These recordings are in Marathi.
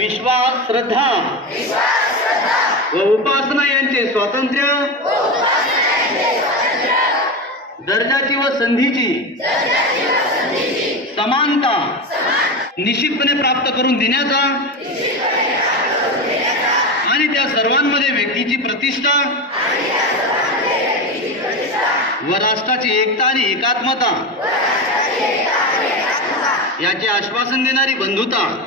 विश्वास श्रद्धा. व उपासना यांचे स्वातंत्र्य. दर्जाची व संधीची. समानता. निश्चितपणे प्राप्त करून देण्याचा. आणि त्या सर्वांमध्ये व्यक्तीची प्रतिष्ठा. व राष्ट्राची एकता आणि एकात्मता. याचे आश्वासन देणारी बंधुता.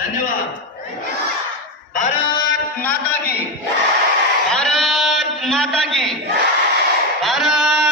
धन्यवाद। भारत माता की। भारत माता की। भारत